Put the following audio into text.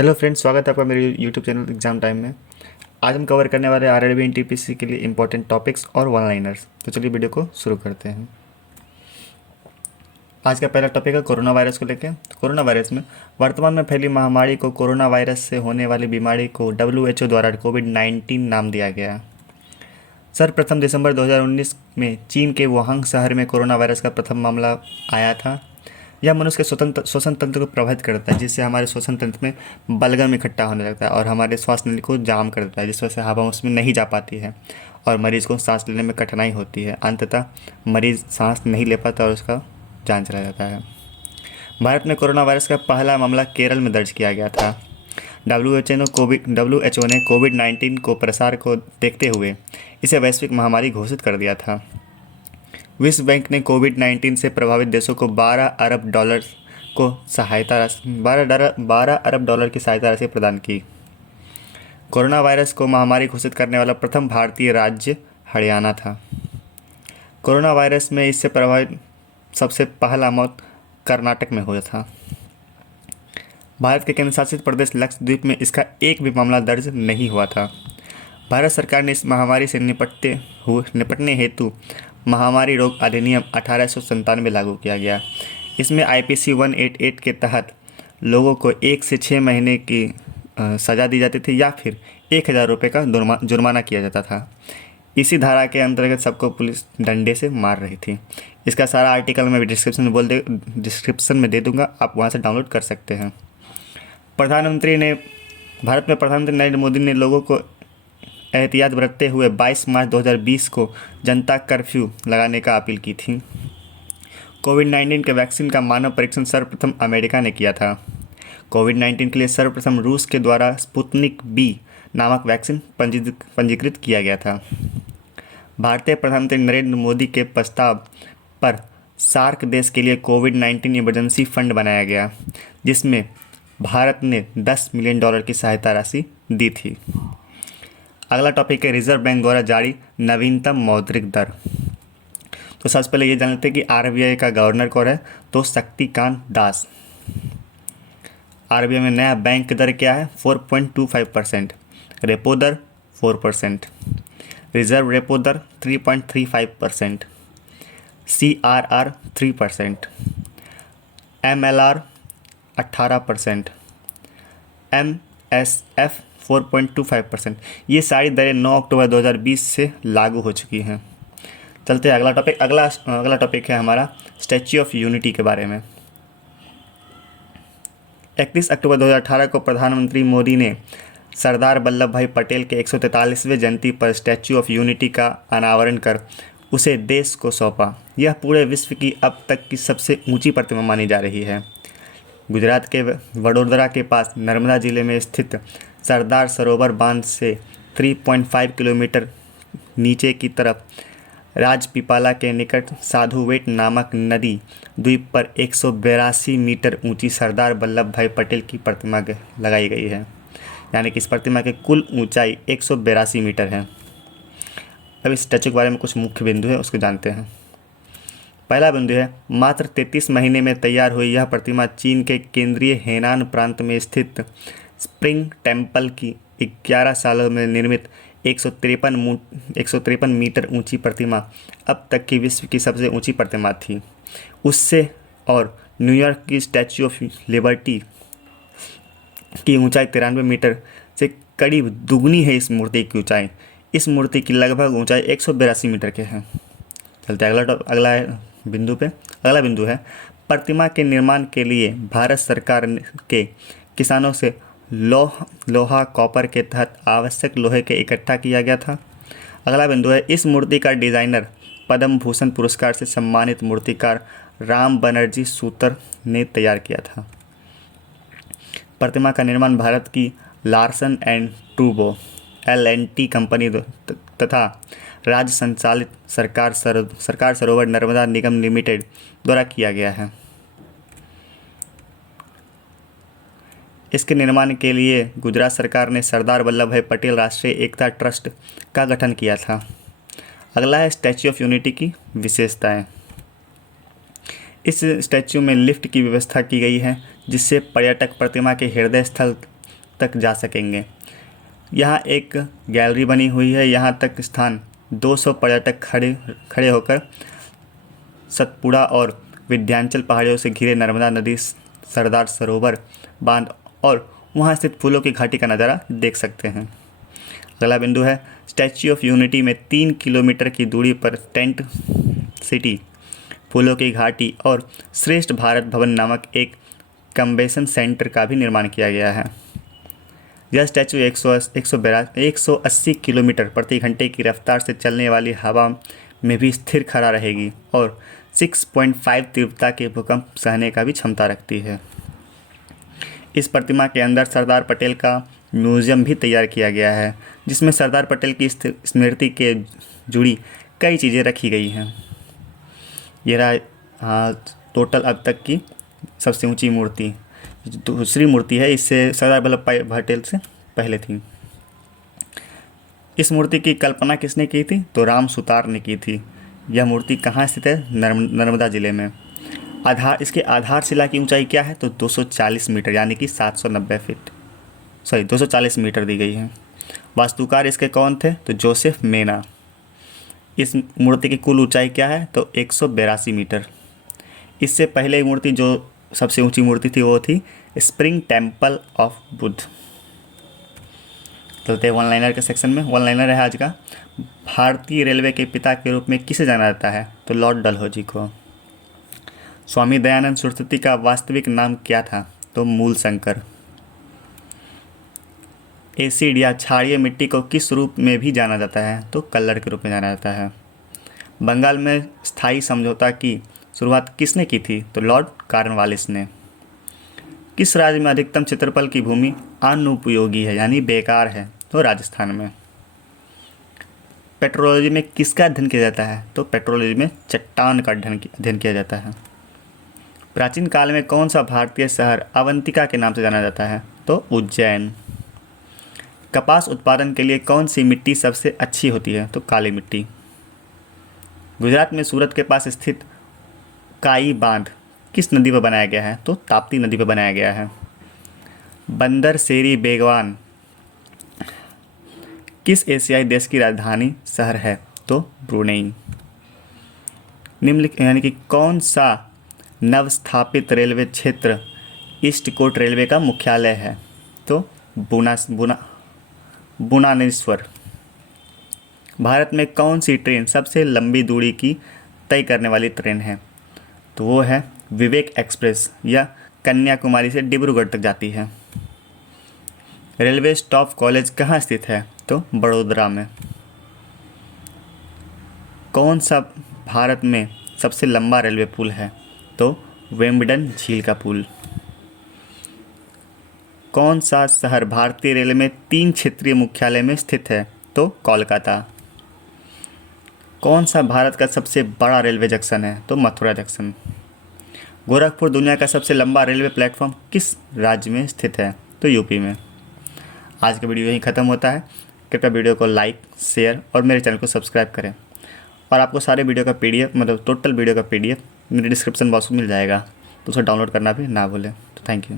Hello friends, स्वागत है आपका मेरे यूट्यूब चैनल एग्जाम टाइम में। आज हम कवर करने वाले आरआरबी एनटीपीसी के लिए इंपॉर्टेंट टॉपिक्स और वन लाइनर्स। तो चलिए वीडियो को शुरू करते हैं। आज का पहला टॉपिक है कोरोना वायरस को लेकर। कोरोना वायरस में वर्तमान में फैली महामारी को कोरोना वायरस से होने वाली बीमारी को WHO द्वारा कोविड-19 नाम दिया गया। सर्वप्रथम दिसंबर 2019 में चीन के वुहान शहर में कोरोना वायरस का प्रथम मामला आया था। यह मनुष्य के श्वसन तंत्र को प्रभावित करता है, जिससे हमारे श्वसन तंत्र में बलगम इकट्ठा होने लगता है और हमारे श्वास नली को जाम कर देता है, जिस वजह से हवा उसमें नहीं जा पाती है और मरीज़ को सांस लेने में कठिनाई होती है। अंततः मरीज़ सांस नहीं ले पाता और उसका जान चला जाता है। भारत में कोरोना वायरस का पहला मामला केरल में दर्ज किया गया था। WHO ने कोविड-19 को प्रसार को देखते हुए इसे वैश्विक महामारी घोषित कर दिया था। विश्व बैंक ने कोविड-19 से प्रभावित देशों को 12 अरब डॉलर की सहायता राशि प्रदान की। कोरोना वायरस को महामारी घोषित करने वाला प्रथम भारतीय राज्य हरियाणा था। कोरोना वायरस में इससे प्रभावित सबसे पहला मौत कर्नाटक में हुआ था। भारत के केंद्र शासित प्रदेश लक्षद्वीप में इसका एक भी मामला दर्ज नहीं हुआ था। भारत सरकार ने इस महामारी से निपटने हेतु महामारी रोग अधिनियम 1897 लागू किया गया। इसमें IPC 188 के तहत लोगों को 1 से 6 महीने की सज़ा दी जाती थी या फिर 1000 रुपये का जुर्माना किया जाता था। इसी धारा के अंतर्गत सबको पुलिस डंडे से मार रही थी। इसका सारा आर्टिकल मैं डिस्क्रिप्शन में दे दूँगा, आप वहाँ से डाउनलोड कर सकते हैं। भारत में प्रधानमंत्री नरेंद्र मोदी ने लोगों को एहतियात बरतते हुए 22 मार्च 2020 को जनता कर्फ्यू लगाने का अपील की थी। कोविड-19 के वैक्सीन का मानव परीक्षण सर्वप्रथम अमेरिका ने किया था। कोविड-19 के लिए सर्वप्रथम रूस के द्वारा स्पुतनिक बी नामक वैक्सीन पंजीकृत किया गया था। भारतीय प्रधानमंत्री नरेंद्र मोदी के प्रस्ताव पर सार्क देश के लिए कोविड-19 इमरजेंसी फंड बनाया गया, जिसमें भारत ने $10 मिलियन की सहायता राशि दी थी। अगला टॉपिक है रिजर्व बैंक द्वारा जारी नवीनतम मौद्रिक दर। तो सबसे पहले ये जान लेते हैं कि RBI का गवर्नर कौन है, तो शक्तिकांत दास। RBI में नया बैंक दर क्या है, 4.25%। रेपो दर 4%। रिजर्व रेपो दर 3.35%। CRR 3%। MLR 18%। MSF 4.25%। ये सारी दरें 9 अक्टूबर 2020 से लागू हो चुकी हैं। चलते हैं अगला टॉपिक। अगला टॉपिक है हमारा स्टैच्यू ऑफ यूनिटी के बारे में। 31 अक्टूबर 2018 को प्रधानमंत्री मोदी ने सरदार वल्लभ भाई पटेल के 143वें जयंती पर स्टैच्यू ऑफ यूनिटी का अनावरण कर उसे देश को सौंपा। यह पूरे विश्व की अब तक की सबसे ऊंची प्रतिमा मानी जा रही है। गुजरात के वडोदरा के पास नर्मदा जिले में स्थित सरदार सरोवर बांध से 3.5 किलोमीटर नीचे की तरफ राजपीपला के निकट साधुवेट नामक नदी द्वीप पर 182 मीटर ऊंची सरदार वल्लभ भाई पटेल की प्रतिमा लगाई गई है। यानी कि इस प्रतिमा की कुल ऊंचाई 182 मीटर है। अब इस स्टैचू के बारे में कुछ मुख्य बिंदु है, उसको जानते हैं। पहला बिंदु है, मात्र 33 महीने में तैयार हुई यह प्रतिमा चीन के केंद्रीय हेनान प्रांत में स्थित स्प्रिंग टेम्पल की 11 सालों में निर्मित 153 मीटर ऊंची प्रतिमा अब तक की विश्व की सबसे ऊंची प्रतिमा थी। उससे और न्यूयॉर्क की स्टैच्यू ऑफ लिबर्टी की ऊंचाई 93 मीटर से करीब दुगनी है इस मूर्ति की ऊंचाई। इस मूर्ति की लगभग ऊंचाई 182 मीटर के है। चलते अगला बिंदु है, प्रतिमा के निर्माण के लिए भारत सरकार के किसानों से लोहा कॉपर के तहत आवश्यक लोहे के इकट्ठा किया गया था। अगला बिंदु है, इस मूर्ति का डिज़ाइनर पद्म भूषण पुरस्कार से सम्मानित मूर्तिकार राम बनर्जी सूतर ने तैयार किया था। प्रतिमा का निर्माण भारत की Larsen and Toubro LNT company तथा राज्य संचालित सरकार सरोवर नर्मदा निगम लिमिटेड द्वारा किया गया है। इसके निर्माण के लिए गुजरात सरकार ने सरदार वल्लभ भाई पटेल राष्ट्रीय एकता ट्रस्ट का गठन किया था। अगला है स्टैच्यू ऑफ यूनिटी की विशेषताएं। इस स्टैच्यू में लिफ्ट की व्यवस्था की गई है, जिससे पर्यटक प्रतिमा के हृदय स्थल तक जा सकेंगे। यहाँ एक गैलरी बनी हुई है। यहाँ तक स्थान 200 पर्यटक खड़े होकर सतपुड़ा और विंध्याचल पहाड़ियों से घिरे नर्मदा नदी, सरदार सरोवर बांध और वहाँ स्थित फूलों की घाटी का नज़ारा देख सकते हैं। अगला बिंदु है स्टैच्यू ऑफ यूनिटी में 3 किलोमीटर की दूरी पर टेंट सिटी, फूलों की घाटी और श्रेष्ठ भारत भवन नामक एक कन्वेंशन सेंटर का भी निर्माण किया गया है। यह स्टैचू 180 किलोमीटर प्रति घंटे की रफ्तार से चलने वाली हवा में भी स्थिर खड़ा रहेगी और 6.5 तीव्रता के भूकंप सहने का भी क्षमता रखती है। इस प्रतिमा के अंदर सरदार पटेल का म्यूज़ियम भी तैयार किया गया है, जिसमें सरदार पटेल की स्मृति के जुड़ी कई चीज़ें रखी गई हैं। यह रहा टोटल अब तक की सबसे ऊंची मूर्ति। दूसरी मूर्ति है, इससे सरदार वल्लभ भाई पटेल से पहले थी। इस मूर्ति की कल्पना किसने की थी? तो राम सुतार ने की थी। यह मूर्ति कहाँ स्थित है? नर्मदा जिले में। इसके आधारशिला की ऊंचाई क्या है? तो 240 मीटर यानी कि 240 मीटर दी गई है। वास्तुकार इसके कौन थे? तो जोसेफ मेना। इस मूर्ति की कुल ऊंचाई क्या है? तो 182 मीटर। इससे पहले मूर्ति जो सबसे ऊंची मूर्ति थी वो थी स्प्रिंग टेम्पल ऑफ बुद्ध। चलते हैं वन लाइनर के सेक्शन में। वन लाइनर है आज का, भारतीय रेलवे के पिता के रूप में किसे जाना जाता है? तो लॉर्ड डलहौजी को। स्वामी दयानंद सरस्वती का वास्तविक नाम क्या था? तो मूलशंकर। एसिड या क्षारीय मिट्टी को किस रूप में भी जाना जाता है? तो कल्लर के रूप में जाना जाता है। बंगाल में स्थायी समझौता की शुरुआत किसने की थी? तो लॉर्ड कॉर्नवालिस ने। किस राज्य में अधिकतम क्षेत्रफल की भूमि अनुपयोगी है यानी बेकार है? तो राजस्थान में। पेट्रोलॉजी में किसका अध्ययन किया जाता है? तो पेट्रोलॉजी में चट्टान का अध्ययन किया जाता है। प्राचीन काल में कौन सा भारतीय शहर अवंतिका के नाम से जाना जाता है? तो उज्जैन। कपास उत्पादन के लिए कौन सी मिट्टी सबसे अच्छी होती है? तो काली मिट्टी। गुजरात में सूरत के पास स्थित काई बांध किस नदी पर बनाया गया है? तो ताप्ती नदी पर बनाया गया है। बंदर सेरी बेगवान किस एशियाई देश की राजधानी शहर है? तो ब्रुनेई। निम्नलिखित यानी कि कौन सा नवस्थापित रेलवे क्षेत्र ईस्ट कोस्ट रेलवे का मुख्यालय है? तो बुनानेश्वर। भारत में कौन सी ट्रेन सबसे लंबी दूरी की तय करने वाली ट्रेन है? तो वो है विवेक एक्सप्रेस। यह कन्याकुमारी से डिब्रूगढ़ तक जाती है। रेलवे स्टाफ कॉलेज कहाँ स्थित है? तो बड़ोदरा में। कौन सा भारत में सबसे लंबा रेलवे पुल है? तो वेम्बडन झील का पुल। कौन सा शहर भारतीय रेलवे में 3 क्षेत्रीय मुख्यालय में स्थित है? तो कोलकाता। कौन सा भारत का सबसे बड़ा रेलवे जंक्शन है? तो मथुरा जंक्शन। गोरखपुर दुनिया का सबसे लंबा रेलवे प्लेटफॉर्म किस राज्य में स्थित है? तो यूपी में। आज का वीडियो यहीं ख़त्म होता है। कृपया वीडियो को लाइक, शेयर और मेरे चैनल को सब्सक्राइब करें। और आपको सारे वीडियो का PDF मतलब टोटल वीडियो का PDF मेरे डिस्क्रिप्शन बॉक्स में मिल जाएगा, तो उसे डाउनलोड करना भी ना भूलें। तो थैंक यू।